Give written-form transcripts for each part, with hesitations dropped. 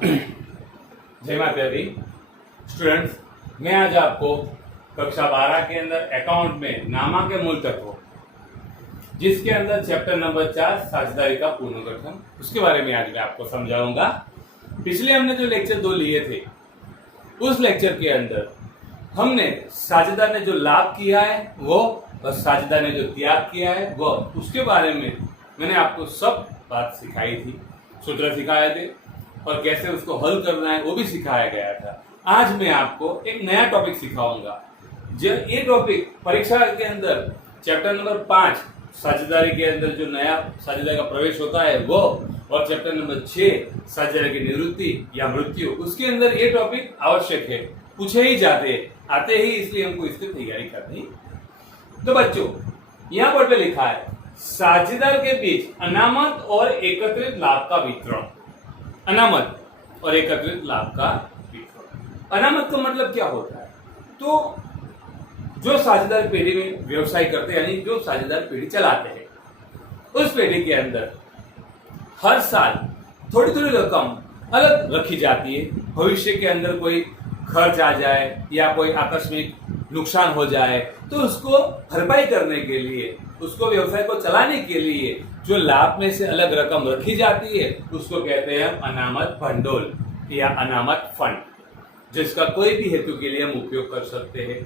जय माता the students, मैं आज आपको कक्षा 12 के अंदर अकाउंट में नामा के मूल तत्व जिसके अंदर चैप्टर नंबर 4 साझेदारी का पुनर्गठन उसके बारे में आज मैं आपको समझाऊंगा। पिछले हमने जो लेक्चर 2 लिए थे उस लेक्चर के अंदर हमने साझेदार ने जो लाभ किया है वो और साझेदार ने जो त्याग किया है वो उसके बारे में मैंने आपको सब बात सिखाई थी, सूत्र सिखाए थे और कैसे उसको हल करना है वो भी सिखाया गया था। आज मैं आपको एक नया टॉपिक सिखाऊंगा। जो ये टॉपिक परीक्षा के अंदर चैप्टर नंबर 5 साझेदारी के अंदर जो नया साझेदारी का प्रवेश होता है वो और चैप्टर नंबर 6 साझेदारी की निवृत्ति या मृत्यु, उसके अंदर ये टॉपिक आवश्यक है, पूछे ही जाते आते ही, इसलिए हमको इसकी तैयारी करनी। तो बच्चों यहाँ पर लिखा है साझेदार के बीच अनामत और एकत्रित लाभ का वितरण। अनामत और एकत्रित लाभ का वितरण। अनामत का मतलब क्या होता है? तो जो साझेदार पेढ़ी में व्यवसाय करते हैं, यानी जो साझेदार पेढ़ी चलाते हैं, उस पेढ़ी के अंदर हर साल थोड़ी थोड़ी रकम अलग रखी जाती है। भविष्य के अंदर कोई खर्च आ जाए या कोई आकस्मिक नुकसान हो जाए तो उसको भरपाई करने के लिए, उसको व्यवसाय को चलाने के लिए जो लाभ में से अलग रकम रखी जाती है उसको कहते हैं अनामत भंडोल या अनामत फंड, जिसका कोई भी हेतु के लिए हम उपयोग कर सकते हैं।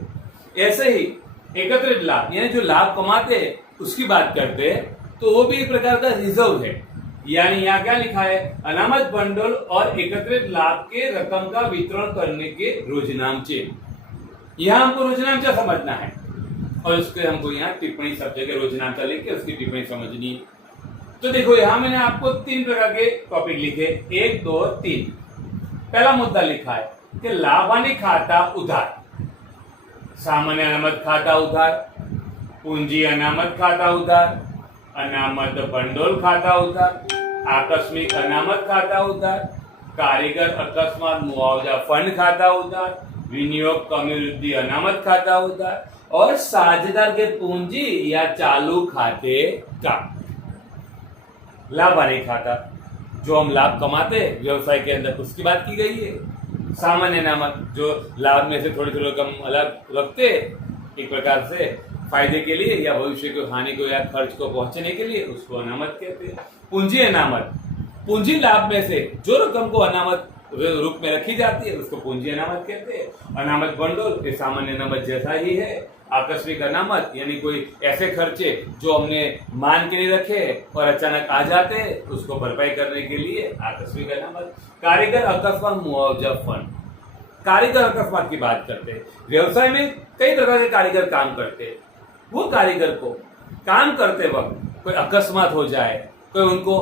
ऐसे ही एकत्रित लाभ यानी जो लाभ कमाते हैं उसकी बात करते हैं तो वो भी एक प्रकार का रिजर्व है। यानी यहाँ क्या लिखा है? अनामत भंडोल और एकत्रित लाभ के रकम का वितरण करने के रोजनामचे। यहाँ हमको रोजनामचा समझना है और उसके हमको यहाँ टिप्पणी सब जगह रोजनामचा लेके उसकी टिप्पणी समझनी है। तो देखो यहाँ मैंने आपको 3 प्रकार के टॉपिक लिखे, 1, 2, 3। पहला मुद्दा लिखा है कि लाभानी खाता उधार, सामान्य अनामत खाता उधार, पूंजी अनामत खाता उधार, अनामत भंडोल खाता उधार, आकस्मिक अनामत खाता उधार, कारीगर अकस्मात मुआवजा फंड खाता उधार, विनियोग कमी वृद्धि अनामत खाता उधार और साझेदार के पूंजी या चालू खाते का लाभानी खाता, जो हम लाभ कमाते हैं व्यवसाय के अंदर उसकी बात की गई है। सामान्य अनामत जो लाभ में से थोड़ी थोड़ी रकम अलग रखते एक प्रकार से फायदे के लिए या भविष्य को हानि को या खर्च को पहुंचने के लिए, उसको अनामत कहते हैं। पूंजी अनामत, पूंजी लाभ में से जो रकम को अनामत रूप में रखी जाती है उसको पूंजी अनामत कहते हैं। अनामत भंडोल ये सामान्य अनामत जैसा ही है। आकस्मिक अनामत यानी कोई ऐसे खर्चे जो हमने मान के नहीं रखे और अचानक आ जाते हैं उसको भरपाई करने के लिए आकस्मिक अनामत। कारीगर अकस्मात मुआवजा फंड, कारीगर अकस्मात की बात करते हैं। व्यवसाय में कई प्रकार के कारीगर काम करते हैं। वो कारीगर को काम करते वक्त कोई अकस्मात हो जाए, कोई उनको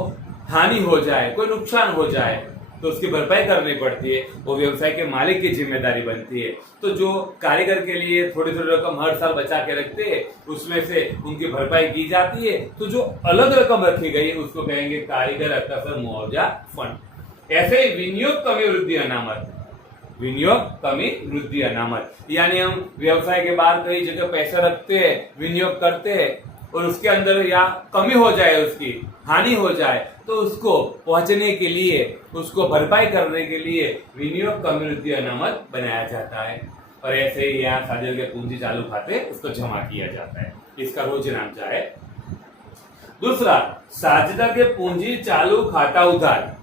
हानि हो जाए, कोई नुकसान हो जाए तो उसकी भरपाई करनी पड़ती है, वो व्यवसाय के मालिक की जिम्मेदारी बनती है। तो जो कारीगर के लिए थोड़ी थोड़ी रकम हर साल बचा के रखते हैं उसमें से उनकी भरपाई की जाती है। तो जो अलग रकम रखी गई है उसको कहेंगे कारीगर अकस्मात मुआवजा फंड। ऐसे ही विनियोग कमी वृद्धि अनामत, विनियोग कमी वृद्धि अनामत यानी हम व्यवसाय के बाहर कई जगह पैसा रखते हैं, विनियोग करते हैं और उसके अंदर या कमी हो जाए, उसकी हानि हो जाए तो उसको पहुंचने के लिए, उसको भरपाई करने के लिए विनियोग कमी वृद्धि अनामत बनाया जाता है। और ऐसे ही यहाँ साझेदार के पूंजी चालू खाते उसको जमा किया जाता है, इसका रोजनामचा है। दूसरा, साझेदार के पूंजी चालू खाता उधार,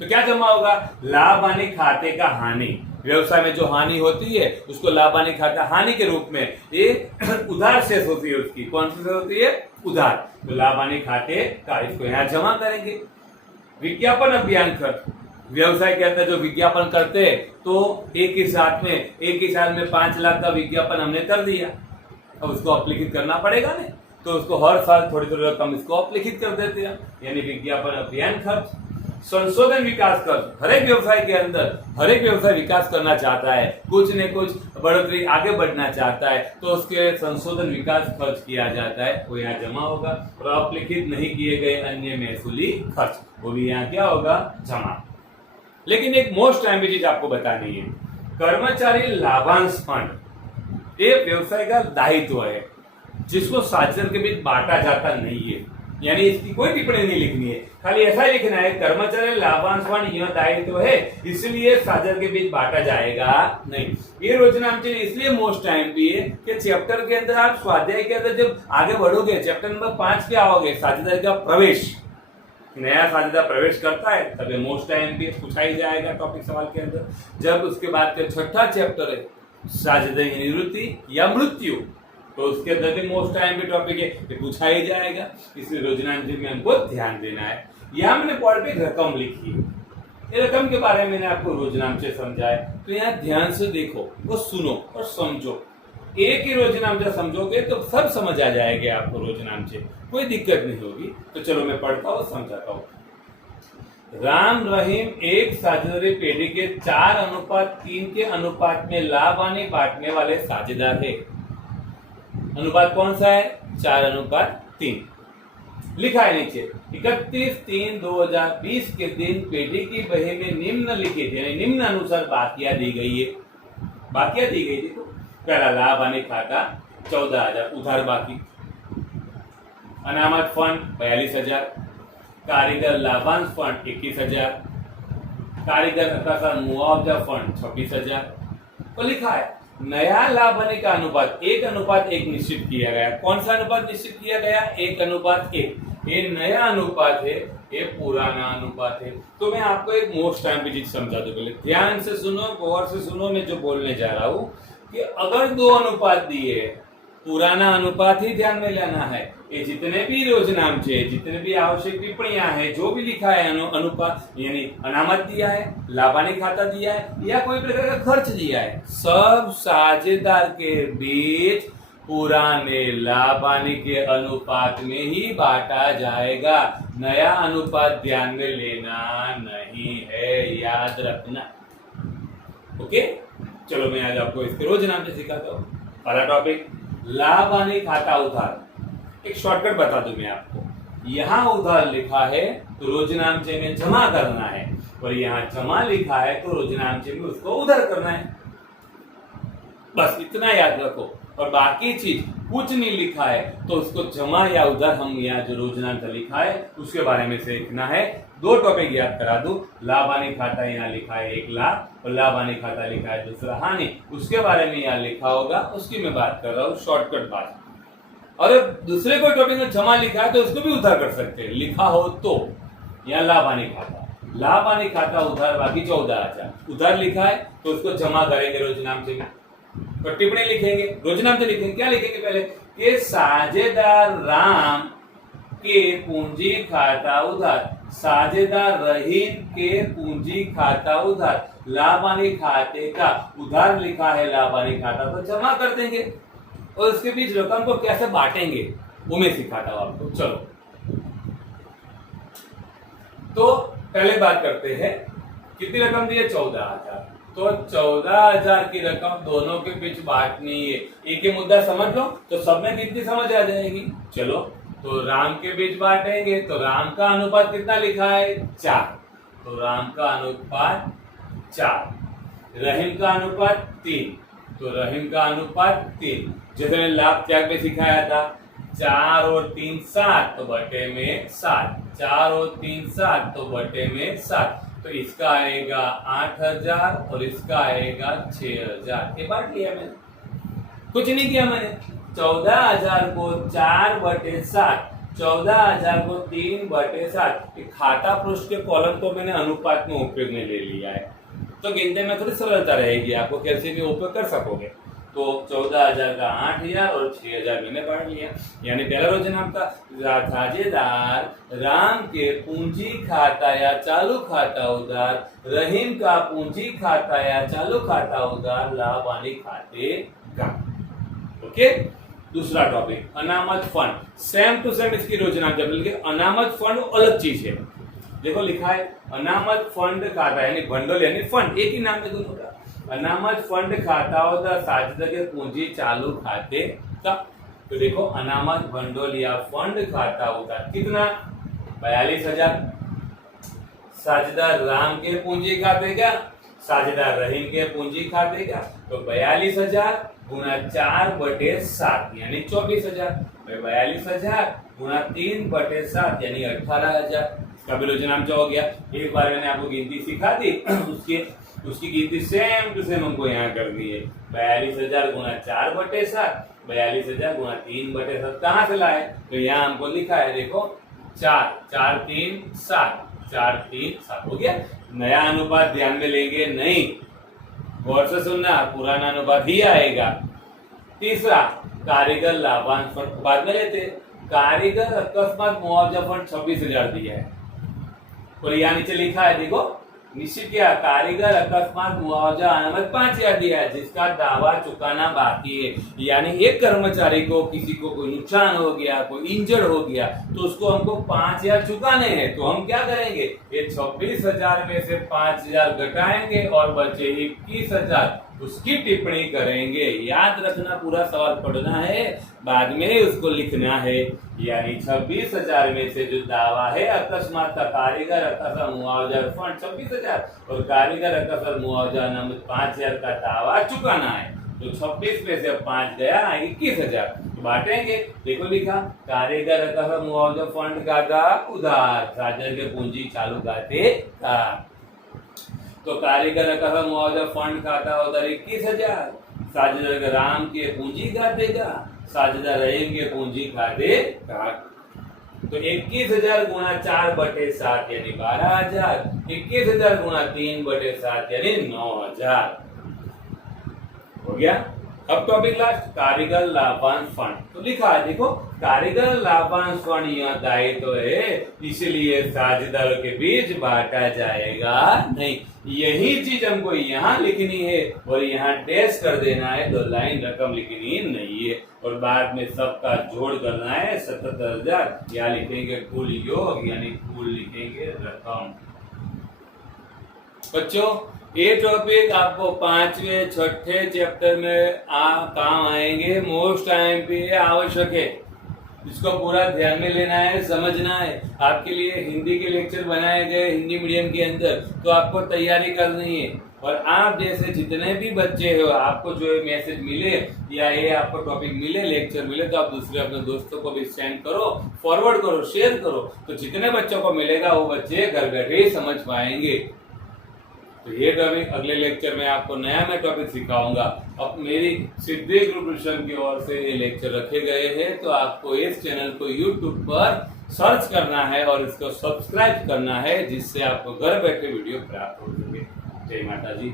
तो क्या जमा होगा? लाभ हानि खाते का हानि, व्यवसाय में जो हानि होती है उसको लाभ हानि खाता हानि के रूप में ये उधार शेष होती है उसकी। कौन सी शेष होती है? उधार। तो लाभ हानि खाते का इसको यहाँ जमा करेंगे। विज्ञापन अभियान खर्च, व्यवसाय के अंदर जो विज्ञापन करते हैं तो एक ही साल में 5 लाख का विज्ञापन हमने कर दिया, अब उसको अपलिखित करना पड़ेगा ना, तो उसको हर साल थोड़ी थोड़ी रकम इसको अपलिखित कर देते हैं, यानी विज्ञापन अभियान खर्च। संशोधन विकास खर्च, हर एक व्यवसाय के अंदर हर एक व्यवसाय विकास करना चाहता है, कुछ न कुछ बढ़ोतरी आगे बढ़ना चाहता है तो उसके संशोधन विकास खर्च किया जाता है, वो यहाँ जमा होगा। और अपलिखित नहीं किए गए अन्य महसूली खर्च, वो भी यहाँ क्या होगा? जमा। लेकिन एक मोस्ट टाइम चीज आपको बतानी है, कर्मचारी लाभांश फंड ये व्यवसाय का दायित्व है जिसको साझेदार के बीच बांटा जाता नहीं है। यानी इसकी कोई टिप्पणी नहीं लिखनी है, खाली ऐसा ही लिखना है कर्मचारी लाभांश फंड यह दायित्व है इसलिए साझेदार के बीच बांटा जाएगा नहीं। ये रोजनामचे इसलिए मोस्ट टाइम पे है कि चैप्टर के अंदर आप स्वाध्याय के अंदर जब आगे बढ़ोगे चैप्टर नंबर 5 के आओगे साझेदार का प्रवेश, नया साझेदार प्रवेश करता है तब ये मोस्ट टाइम पे पूछा ही जाएगा टॉपिक सवाल के अंदर। जब उसके बाद के छठा चैप्टर है साझेदारी की निवृत्ति या मृत्यु, तो उसके अंदर भी मोस्ट टाइम पे टॉपिक है, ये पूछा ही जाएगा, इसलिए रोजनामचे में हमको ध्यान देना है। यहाँ मैंने पॉइंट पे रकम लिखी है, ये रकम के बारे में मैंने आपको रोजनामचे समझाए, तो यहाँ ध्यान से देखो वो सुनो और समझो। एक ही रोजनामचा समझोगे तो सब समझ आ जाएंगे आपको रोजनामचे, कोई दिक्कत नहीं होगी। तो चलो मैं पढ़ता हूँ समझाता हूँ। राम रहीम एक साझेदारी पेटी के 4:3 के अनुपात में लाभ हानि बांटने वाले साझेदार है। अनुपात कौन सा है? 4:3 लिखा है नीचे। 31/3/2020 के दिन पेटी की बही में निम्नलिखित यानी निम्न अनुसार बाकियां दी गई है। बाकियां दी गई देखो, पहला लाभ हानि खाता 14,000 उधार बाकी, अनामत फंड 42,000, कारीगर लाभांश फंड 21,000, कारीगर तथा मुआवजा फंड 26,000। तो लिखा है नया लाभ हानि का अनुपात 1:1 निश्चित किया गया। कौन सा अनुपात निश्चित किया गया? 1:1। ये नया अनुपात है, ये पुराना अनुपात है। तो मैं आपको एक मोस्ट टाइम पे चीज समझा दूं, पहले ध्यान से सुनो, गौर से सुनो, मैं जो बोलने जा रहा हूं कि अगर 2 अनुपात दिए, पुराना अनुपात ही ध्यान में लेना है। ये जितने भी रोजनामचे, जितने भी आवश्यक टिप्पणियां हैं, जो भी लिखा है अनुपात यानी अनामत दिया है, लाभ हानि खाता दिया है या कोई प्रकार का खर्च दिया है, सब साझेदार के बीच पुराने लाभ हानि के अनुपात में ही बांटा जाएगा। नया अनुपात ध्यान में लेना नहीं है, याद रखना। ओके, चलो मैं आज आपको इसके रोजनामचे सिखाता हूँ। पहला टॉपिक लाभ हानि खाता उधार। एक शॉर्टकट बता दूं मैं आपको, यहाँ उधार लिखा है तो रोजनामचे में जमा करना है, और यहाँ जमा लिखा है तो रोजनामचे में उसको उधार करना है। बस इतना याद रखो, और बाकी चीज कुछ नहीं लिखा है तो उसको जमा या उधार हम यहाँ जो रोजनामचा लिखा है उसके बारे में सीखना है। 2 टॉपिक याद करा दूं, लाभ हानि खाता यहाँ लिखा है 1 लाख, और लाभ हानि खाता लिखा है दूसरा हानि, उसके बारे में यहाँ लिखा होगा, उसकी मैं बात कर रहा हूँ, शॉर्टकट बात। और दूसरे कोई टॉपिक में जमा लिखा है तो उसको भी उधार कर सकते हैं, लिखा हो तो। यहाँ लाभ हानि खाता उधार बाकी 14,000 उधार लिखा है तो उसको जमा करेंगे रोजनामचे में, तो टिप्पणी लिखेंगे, रोजनामचे लिखेंगे। क्या लिखेंगे पहले कि साझेदार राम के पूंजी खाता उधार, साझेदार रहीम के पूंजी खाता उधार, लाभ हानि खाते का उधार लिखा है लाभ हानि खाता, तो जमा कर देंगे, और उसके बीच रकम को कैसे बांटेंगे वो मैं सिखाता हूं आपको। चलो, तो पहले बात करते हैं, कितनी रकम दी है? 14,000। तो 14,000 की रकम दोनों के बीच बांटनी है। एक ही मुद्दा समझ लो तो सब में कितनी समझ आ जाएगी। चलो, तो राम के बीच बांटेंगे तो राम का अनुपात कितना लिखा है? 4, तो राम का अनुपात 4, रहीम का अनुपात 3, तो रहीम का अनुपात 3। जैसे मैंने लाभ त्याग में सिखाया था, 4 और 3 7 तो बटे में 7, 4 और 3 7 तो बटे में 7, तो इसका आएगा 8,000 और इसका आएगा 6,000। ये बांट लिया मैंने, कुछ नहीं किया मैंने। 14,000 को 4/7, 14,000 को 3/7, खाता पृष्ठ के कॉलम को मैंने अनुपात में उपयोग में ले लिया है, तो गिनते में थोड़ी सरलता रहेगी, आपको कैसे भी उपयोग कर सकोगे। तो 14,000 का 8,000 और 6,000 मैंने बांट लिया। यानी पहला रोजनाम का साझेदार राम के पूंजी खाता या चालू खाता उधार, रहीम का पूंजी खाता या चालू खाता उधार, लाभ हानि खाते का। ओके, दूसरा टॉपिक अनामत फंड। सेम टू सेम इसकी रोजनाम, जब अनामत फंड अलग चीज है। देखो लिखा है अनामत फंड खाता यानी भंडोल यानी फंड, एक ही नाम में दोनों का। अनामत फंड खाता होता साझेदार के पूंजी चालू खाते का। तो देखो अनामत भंडोल या फंड खाता होता कितना? 42,000। साझेदार राम के पूंजी खाते का, साझेदार रहीम के पूंजी खाते का, तो 42,000 गुना 4/7 यानी 24,000। 42,000 गुणा 3/7 यानी 18,000। इसका विलोचनांश हो गया। एक बार मैंने आपको गिनती सिखा दी, उसकी गिनती सेम टू सेम हमको यहाँ करनी है। 42,000 गुणा 4/7, 42,000 गुणा 3/7 कहाँ से लाए? तो यहाँ हमको लिखा है, देखो 4 4 3 7, 4 3 7 हो गया। नया अनुपात ध्यान में लेंगे नहीं, गौर से सुनना, पुराना अनुपात ही आएगा। तीसरा, कारीगर लाभांश फंड बाद में लेते। कारीगर अकस्मात मुआवजा फंड 26,000 दिया है और यहाँ नीचे लिखा है, देखो निश्चित किया, कारीगर अकस्मात मुआवजा अनामत 5,000 दिया है जिसका दावा चुकाना बाकी है। यानी एक कर्मचारी को किसी को कोई नुकसान हो गया, कोई इंजर्ड हो गया, तो उसको हमको 5,000 चुकाने हैं। तो हम क्या करेंगे, ये 26,000 में से 5,000 घटाएंगे और बचे 21,000, उसकी टिप्पणी करेंगे। याद रखना, पूरा सवाल पढ़ना है, बाद में उसको लिखना है। यानी 26,000 में से जो दावा है अकस्मात का, कारीगर अकस्मात मुआवजा फंड 26,000 और कारीगर अकस्मात मुआवजा अनामत 5,000 का दावा चुकाना है। तो 26 में से 5 गया 21,000, तो बांटेंगे। देखो लिखा, कारीगर अकस्मात मुआवजा फंड का था उधार, साझेदार के पूंजी चालू खाते का। तो कारीगर का मुआवजा फंड खाता उधर 21,000, साझेदार राम के पूंजी खाते का, साझेदार रहीम के पूंजी खाते का। तो 21,000 गुणा 4/7 यानी 12,000, 21,000 गुणा 3/7 यानी 9,000 हो गया। अब टॉपिक लास्ट, कारीगर लाभांश फंड। तो लिखा है, देखो कारीगर लाभांश फंड यह दायित्व है, इसलिए साझेदारों के बीच बांटा जाएगा नहीं। यही चीज हमको यहाँ लिखनी है और यहाँ डैश कर देना है, 2 लाइन रकम लिखनी नहीं है और बाद में सबका जोड़ करना है 77,000। यहाँ लिखेंगे कुल योग यानी कुल लिखेंगे रकम। बच्चों ये टॉपिक आपको 5वें 6ठे चैप्टर में काम आएंगे, मोस्ट टाइम पे आवश्यक है। इसको पूरा ध्यान में लेना है, समझना है। आपके लिए हिंदी के लेक्चर बनाए गए हिंदी मीडियम के अंदर, तो आपको तैयारी करनी है। और आप जैसे जितने भी बच्चे हो, आपको जो मैसेज मिले या ये आपको टॉपिक मिले, लेक्चर मिले, तो आप दूसरे अपने दोस्तों को भी सेंड करो, फॉरवर्ड करो, शेयर करो। तो जितने बच्चों को मिलेगा वो बच्चे घर बैठे ही समझ पाएंगे। तो ये टॉपिक अगले लेक्चर में आपको नया मैं टॉपिक सिखाऊंगा। अब मेरी सिद्धि ग्रुप ट्यूशन की ओर से ये लेक्चर रखे गए हैं, तो आपको इस चैनल को यूट्यूब पर सर्च करना है और इसको सब्सक्राइब करना है, जिससे आपको घर बैठे वीडियो प्राप्त हो सके। जय माता जी।